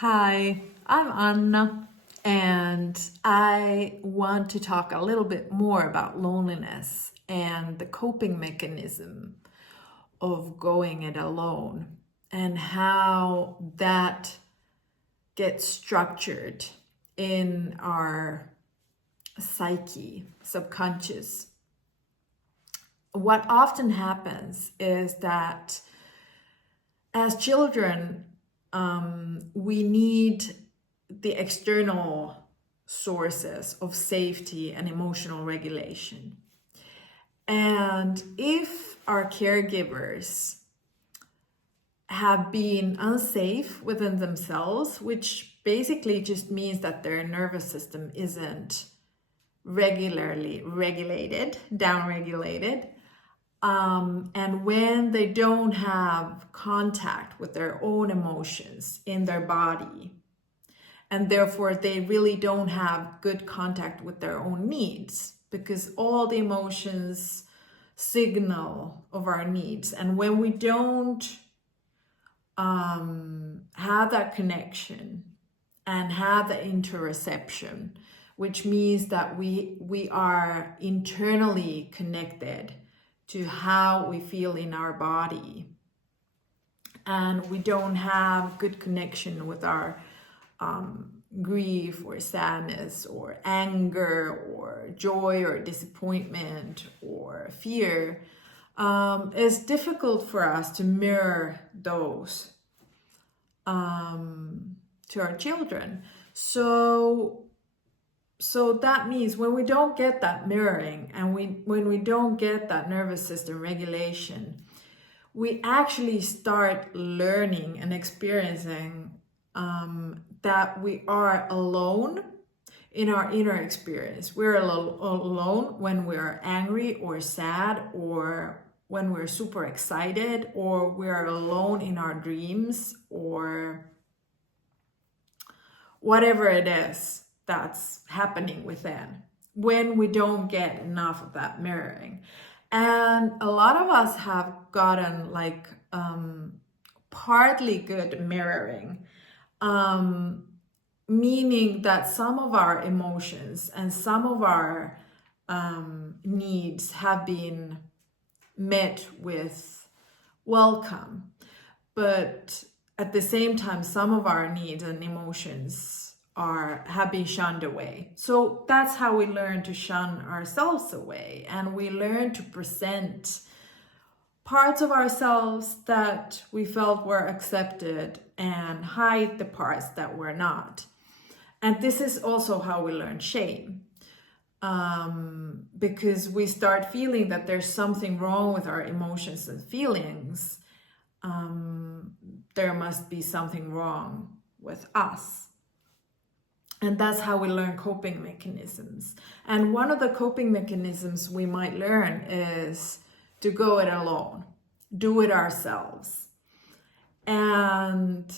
Hi, I'm Anna, and I want to talk a little bit more about loneliness and the coping mechanism of going it alone and how that gets structured in our psyche, subconscious. What often happens is that as children, we need the external sources of safety and emotional regulation. And if our caregivers have been unsafe within themselves, which basically just means that their nervous system isn't regularly regulated, downregulated, and when they don't have contact with their own emotions in their body, and therefore they really don't have good contact with their own needs, because all the emotions signal of our needs. And when we don't have that connection and have the interoception, which means that we are internally connected to how we feel in our body, and we don't have good connection with our grief or sadness or anger or joy or disappointment or fear, it's difficult for us to mirror those to our children. So that means when we don't get that mirroring and when we don't get that nervous system regulation, we actually start learning and experiencing that we are alone in our inner experience. We're alone when we're angry or sad, or when we're super excited, or we're alone in our dreams, or whatever it is that's happening within, when we don't get enough of that mirroring. And a lot of us have gotten partly good mirroring, meaning that some of our emotions and some of our needs have been met with welcome, but at the same time, some of our needs and emotions have been shunned away. So that's how we learn to shun ourselves away, and we learn to present parts of ourselves that we felt were accepted and hide the parts that were not. And this is also how we learn shame, because we start feeling that there's something wrong with our emotions and feelings. There must be something wrong with us. And that's how we learn coping mechanisms. And one of the coping mechanisms we might learn is to go it alone, do it ourselves. And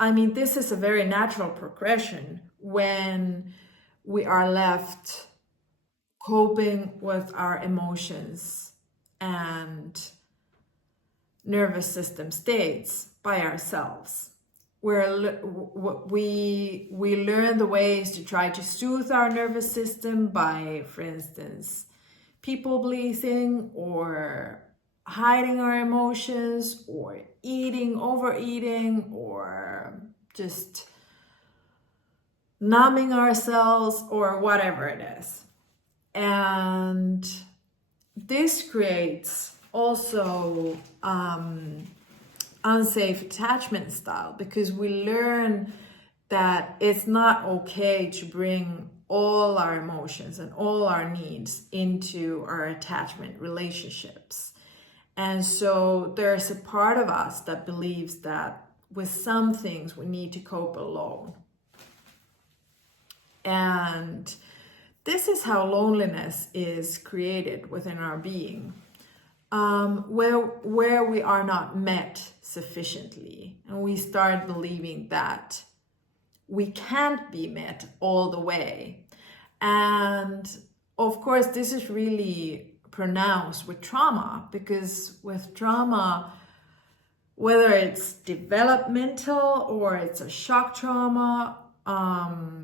I mean, this is a very natural progression when we are left coping with our emotions and nervous system states by ourselves. We learn the ways to try to soothe our nervous system by, for instance, people pleasing, or hiding our emotions, or overeating, or just numbing ourselves, or whatever it is. And this creates also unsafe attachment style, because we learn that it's not okay to bring all our emotions and all our needs into our attachment relationships. And so there's a part of us that believes that with some things we need to cope alone. And this is how loneliness is created within our being, where we are not met sufficiently, and we start believing that we can't be met all the way. And of course, this is really pronounced with trauma, because with trauma, whether it's developmental or it's a shock trauma.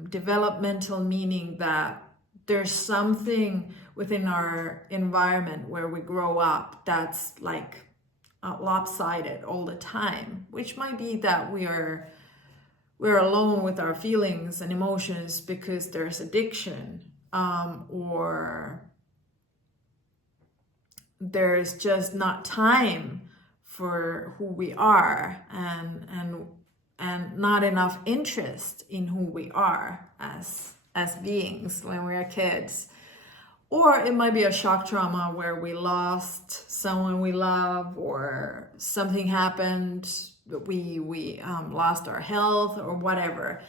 Developmental meaning that there's something within our environment where we grow up that's like lopsided all the time, which might be that we're alone with our feelings and emotions because there's addiction, or there's just not time for who we are, and not enough interest in who we are as beings when we're kids. Or it might be a shock trauma where we lost someone we love, or something happened, we lost our health or whatever,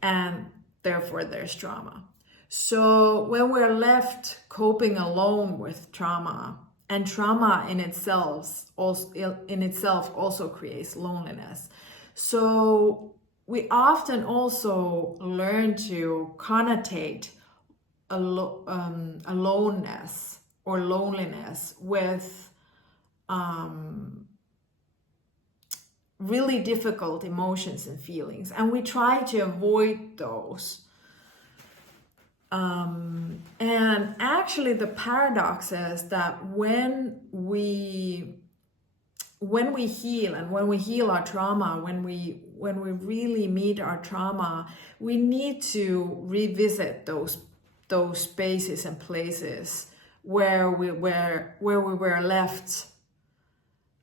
and therefore there's trauma. So when we're left coping alone with trauma, and trauma in itself also creates loneliness. So we often also learn to connotate aloneness or loneliness with really difficult emotions and feelings, and we try to avoid those. And actually the paradox is that when we heal, and when we heal our trauma, when we really meet our trauma, we need to revisit those spaces and places where we were left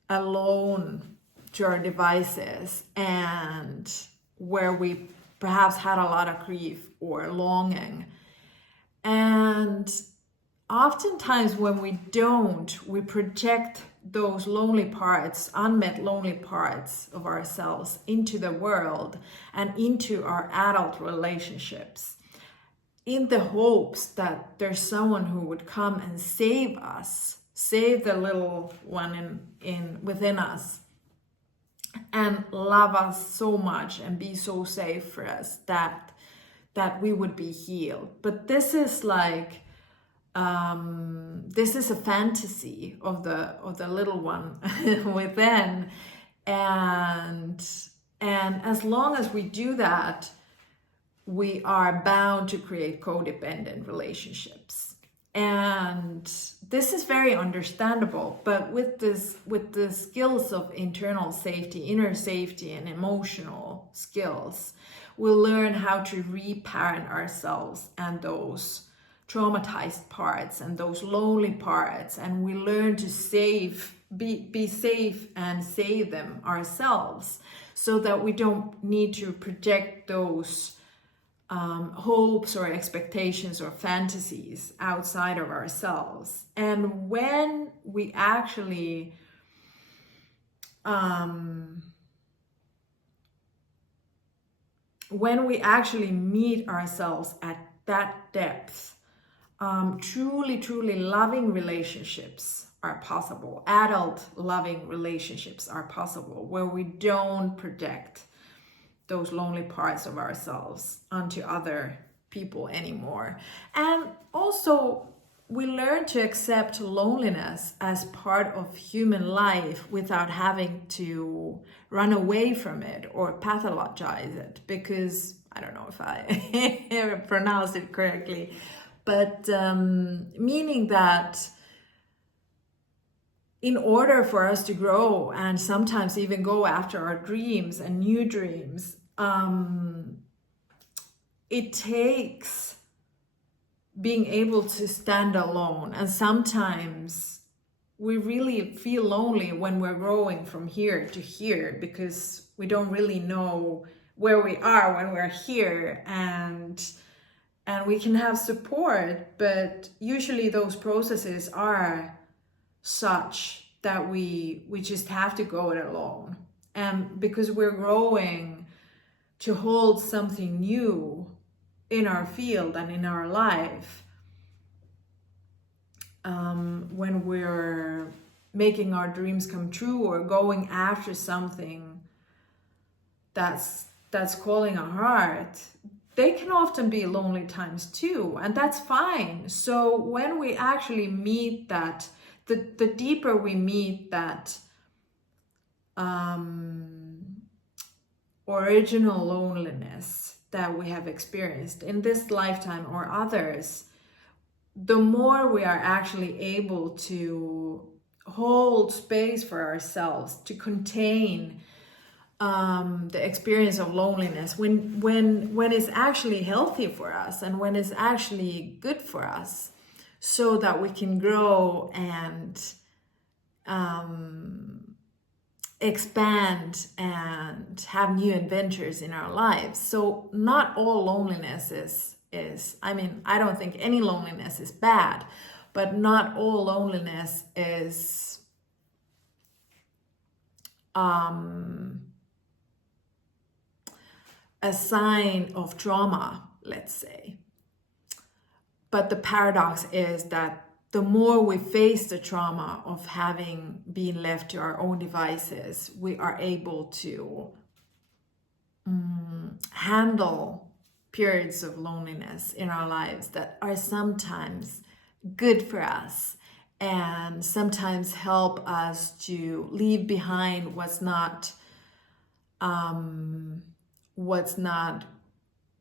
alone to our devices, and where we perhaps had a lot of grief or longing. And oftentimes when we don't, we project those lonely parts, unmet lonely parts of ourselves into the world and into our adult relationships, in the hopes that there's someone who would come and save us, save the little one within us, and love us so much and be so safe for us that we would be healed. But this is like this is a fantasy of the little one within, and as long as we do that, we are bound to create codependent relationships. And this is very understandable, but with the skills of internal safety, inner safety, and emotional skills, we'll learn how to reparent ourselves and those traumatized parts and those lonely parts, and we learn to be safe and save them ourselves, so that we don't need to project those hopes or expectations or fantasies outside of ourselves. And when we actually meet ourselves at that depth, truly loving relationships are possible. Adult loving relationships are possible, where we don't project those lonely parts of ourselves onto other people anymore. And also, we learn to accept loneliness as part of human life without having to run away from it or pathologize it, because I don't know if I pronounced it correctly, but meaning that in order for us to grow and sometimes even go after our dreams and new dreams, it takes being able to stand alone. And sometimes we really feel lonely when we're growing from here to here, because we don't really know where we are when we're here, and we can have support, but usually those processes are such that we just have to go it alone. And because we're growing to hold something new in our field and in our life, when we're making our dreams come true or going after something that's calling our heart, they can often be lonely times too, and that's fine. So when we actually meet that, the deeper we meet that original loneliness that we have experienced in this lifetime or others, the more we are actually able to hold space for ourselves, to contain the experience of loneliness when it's actually healthy for us and when it's actually good for us, so that we can grow and expand and have new adventures in our lives. So not all loneliness is, I mean, I don't think any loneliness is bad, but not all loneliness is a sign of trauma, let's say. But the paradox is that the more we face the trauma of having been left to our own devices, we are able to handle periods of loneliness in our lives that are sometimes good for us and sometimes help us to leave behind what's not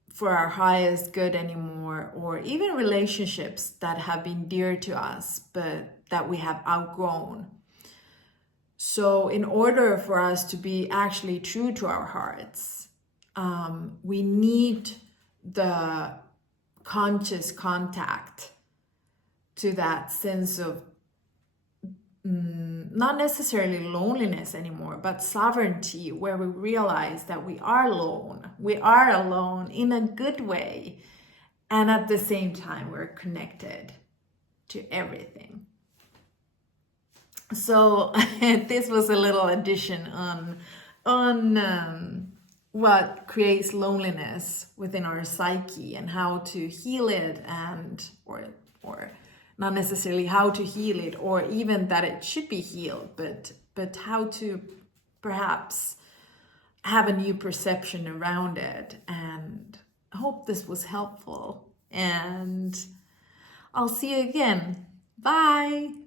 for our highest good anymore, or even relationships that have been dear to us but that we have outgrown. So in order for us to be actually true to our hearts, we need the conscious contact to that sense of not necessarily loneliness anymore, but sovereignty, where we realize that we are alone. We are alone in a good way. And at the same time, we're connected to everything. So this was a little addition on what creates loneliness within our psyche and how to heal it, and or not necessarily how to heal it, or even that it should be healed, but how to perhaps have a new perception around it. And I hope this was helpful, and I'll see you again. Bye.